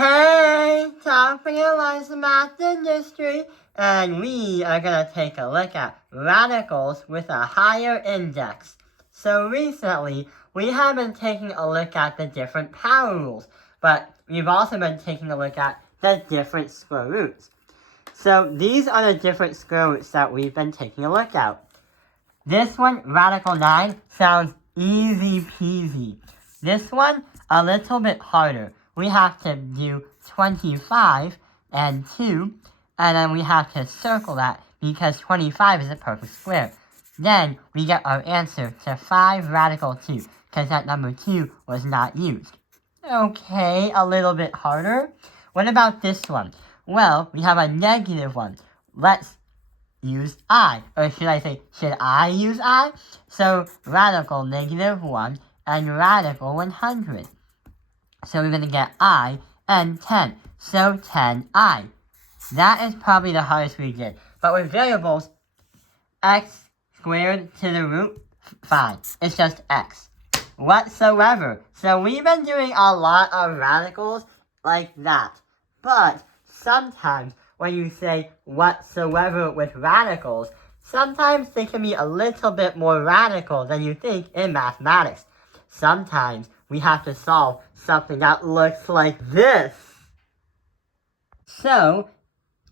Hey, time for your lines of math and history, and we are going to take a look at radicals with a higher index. So recently, we have been taking a look at the different power rules, but we've also been taking a look at the different square roots. So these are the different square roots that we've been taking a look at. This one, radical 9, sounds easy peasy. This one, a little bit harder. We have to do 25 and 2, and then we have to circle that because 25 is a perfect square. Then we get our answer to 5 radical 2, because that number 2 was not used. Okay, a little bit harder. What about this one? Well, we have a negative one. Let's use I. Or should I say, should I use I? So, radical negative 1 and radical 100. So we're going to get I and 10. So 10I. That is probably the hardest we did. But with variables, x squared to the root, fine. It's just x. Whatsoever. So we've been doing a lot of radicals like that. But sometimes when you say whatsoever with radicals, sometimes they can be a little bit more radical than you think in mathematics. Sometimes we have to solve something that looks like this. So,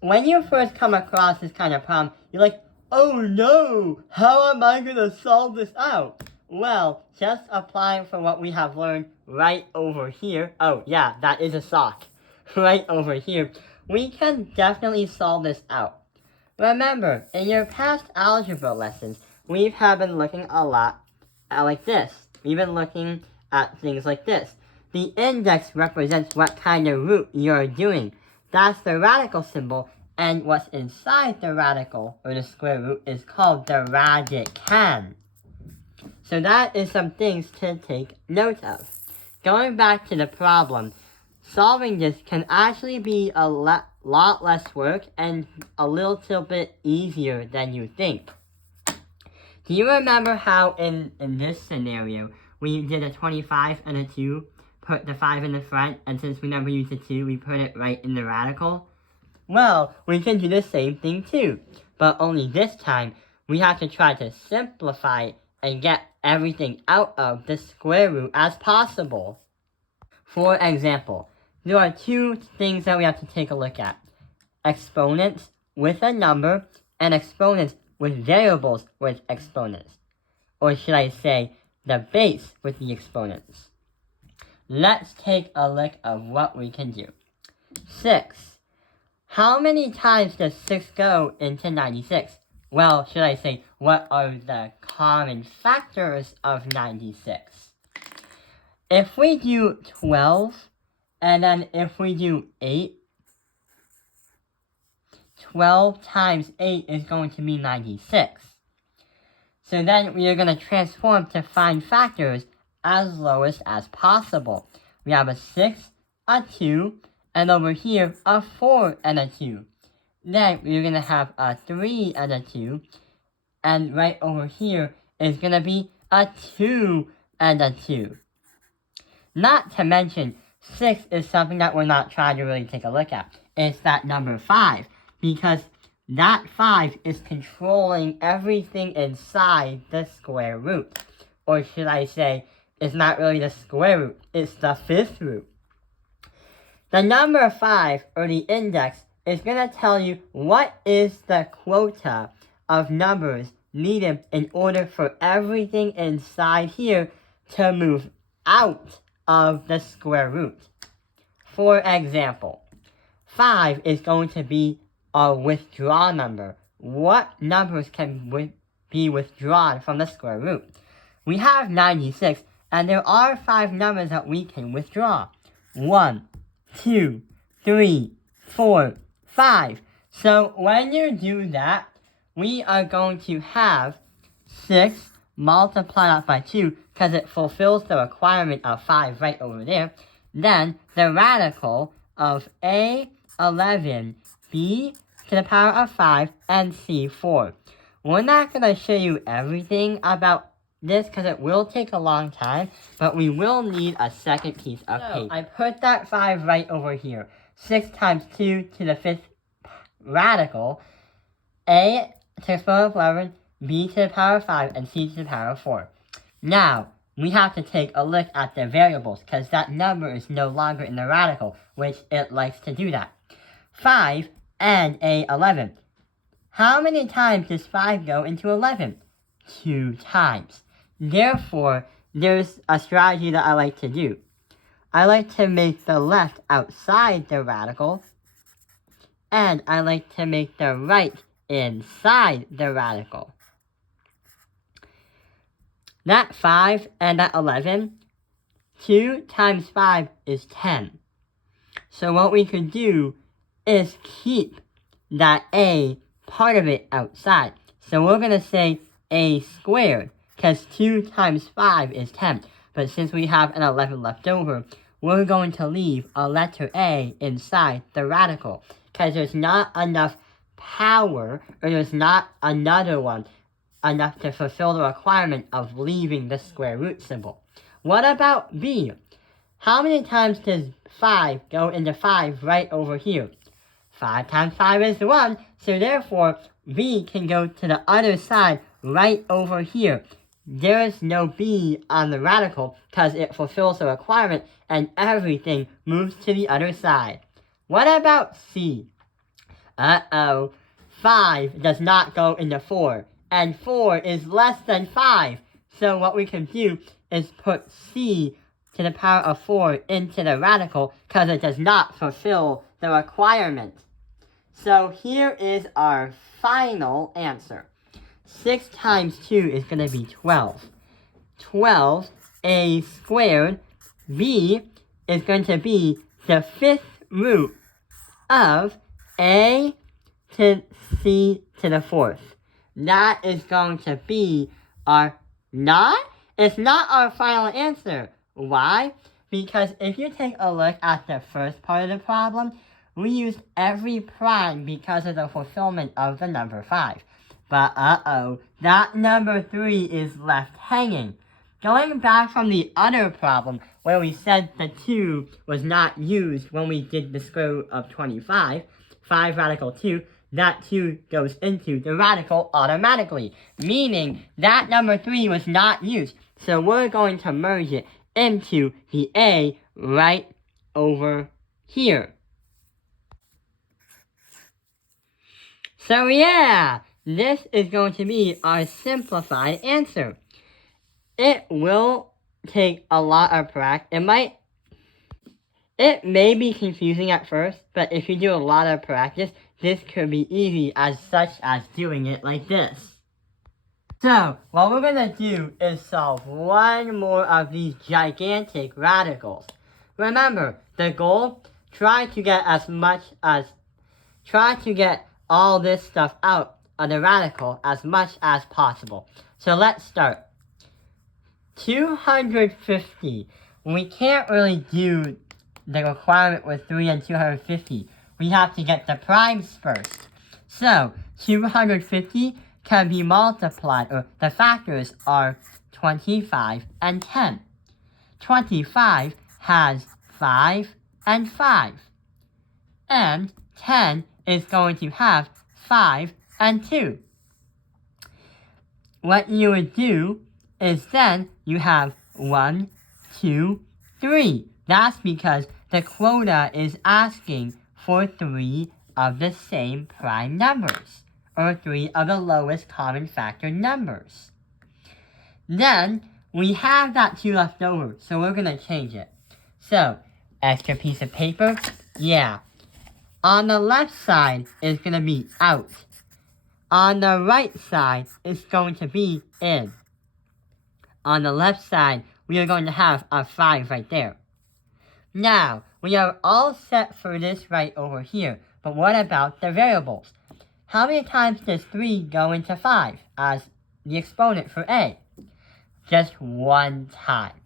when you first come across this kind of problem, you're like, oh no, how am I going to solve this out? Well, just applying for what we have learned right over here. Oh yeah, that is a sock. Right over here. We can definitely solve this out. Remember, in your past algebra lessons, we have been looking a lot at like this. We've been looking at things like this. The index represents what kind of root you're doing. That's the radical symbol, and what's inside the radical, or the square root, is called the radicand. So that is some things to take note of. Going back to the problem, solving this can actually be a lot less work and a little bit easier than you think. Do you remember how in this scenario, we did a 25 and a 2, put the 5 in the front, and since we never used the 2, we put it right in the radical? Well, we can do the same thing too, but only this time, we have to try to simplify it and get everything out of the square root as possible. For example, there are two things that we have to take a look at. Exponents with a number, and exponents with variables with exponents. Or should I say, the base with the exponents. Let's take a look of what we can do. 6. How many times does 6 go into 96? Well, should I say, what are the common factors of 96? If we do 12, and then if we do 8, 12 times 8 is going to be 96. So then we are going to transform to find factors as lowest as possible. We have a 6, a 2, and over here a 4 and a 2. Then we're going to have a 3 and a 2, and right over here is going to be a 2 and a 2. Not to mention, 6 is something that we're not trying to really take a look at. It's that number 5, because that 5 is controlling everything inside the square root. Or should I say, it's not really the square root, it's the fifth root. The number 5, or the index, is going to tell you what is the quota of numbers needed in order for everything inside here to move out of the square root. For example, 5 is going to be a withdraw number. What numbers can be withdrawn from the square root? We have 96, and there are 5 numbers that we can withdraw. 1, 2, 3, 4, 5. So when you do that, we are going to have 6 multiplied out by 2, because it fulfills the requirement of 5 right over there. Then the radical of A, 11, B to the power of 5, and C, 4. We're not going to show you everything about this because it will take a long time, but we will need a second piece of paper. I put that 5 right over here. 6 times 2 to the 5th radical. A to the exponent of 11, B to the power of 5, and C to the power of 4. Now, we have to take a look at the variables, because that number is no longer in the radical, which it likes to do that. 5 and a 11. How many times does 5 go into 11? 2 times. Therefore, there's a strategy that I like to do. I like to make the left outside the radical, and I like to make the right inside the radical. That 5 and that 11, 2 times 5 is 10. So what we could do is keep that a part of it outside. So we're going to say a squared, because 2 times 5 is 10. But since we have an 11 left over, we're going to leave a letter a inside the radical, because there's not enough power, or there's not another one enough to fulfill the requirement of leaving the square root symbol. What about b? How many times does 5 go into 5 right over here? 5 times 5 is 1, so therefore b can go to the other side right over here. There is no b on the radical because it fulfills the requirement and everything moves to the other side. What about c? 5 does not go into 4, and 4 is less than 5. So what we can do is put c to the power of 4 into the radical because it does not fulfill the requirement. So here is our final answer. 6 times 2 is going to be 12. 12, a squared, b is going to be the 5th root of a to c to the 4th. That is going to be it's not our final answer. Why? Because if you take a look at the first part of the problem, we used every prime because of the fulfillment of the number 5. But that number 3 is left hanging. Going back from the other problem where we said the 2 was not used when we did the square root of 25, 5 radical 2, that 2 goes into the radical automatically, meaning that number 3 was not used. So we're going to merge it into the a right over here. So yeah, this is going to be our simplified answer. It will take a lot of practice. It may be confusing at first, but if you do a lot of practice, this could be easy such as doing it like this. So, what we're going to do is solve one more of these gigantic radicals. Remember, the goal, try to get all this stuff out of the radical as much as possible. So let's start. 250. We can't really do the requirement with 3 and 250. We have to get the primes first. So, 250 can be multiplied, or the factors are 25 and 10. 25 has 5 and 5. And 10 is going to have 5 and 2. What you would do is then you have 1, 2, 3. That's because the quota is asking for 3 of the same prime numbers, or 3 of the lowest common factor numbers. Then, we have that 2 left over, so we're going to change it. So, extra piece of paper, yeah. On the left side is going to be out. On the right side is going to be in. On the left side, we are going to have a 5 right there. Now, we are all set for this right over here, but what about the variables? How many times does 3 go into 5 as the exponent for a? Just 1 time.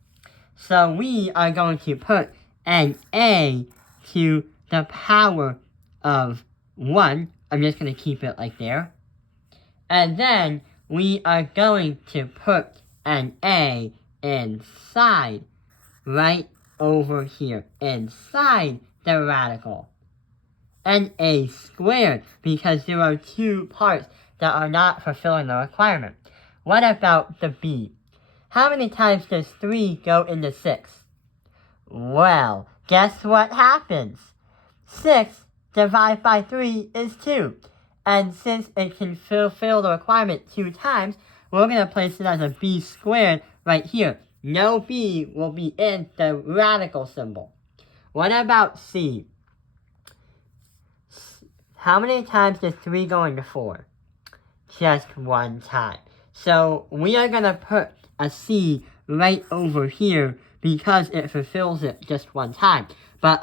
So we are going to put an a to the power of 1. I'm just going to keep it like there. And then we are going to put an A inside, right over here, inside the radical. And A squared, because there are two parts that are not fulfilling the requirement. What about the B? How many times does 3 go into 6? Well, guess what happens? 6 divided by 3 is 2. And since it can fulfill the requirement 2 times, we're going to place it as a B squared right here. No B will be in the radical symbol. What about C? How many times does 3 go into 4? Just 1 time. So we are going to put a C right over here because it fulfills it just 1 time. But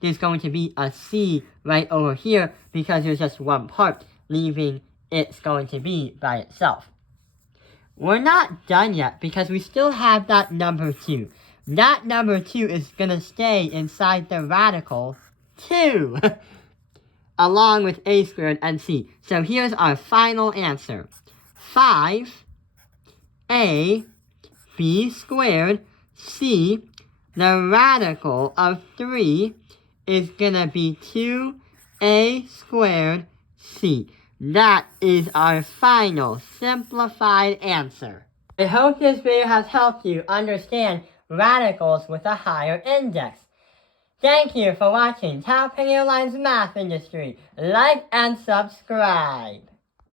there's going to be a C right over here because there's just 1 part, leaving it's going to be by itself. We're not done yet because we still have that number 2. That number 2 is going to stay inside the radical 2, along with A squared and C. So here's our final answer. 5A, B squared, C, the radical of 3 is going to be 2A squared, C. That is our final simplified answer. I hope this video has helped you understand radicals with a higher index. Thank you for watching Top Penny Line's Math Industry. Like and subscribe.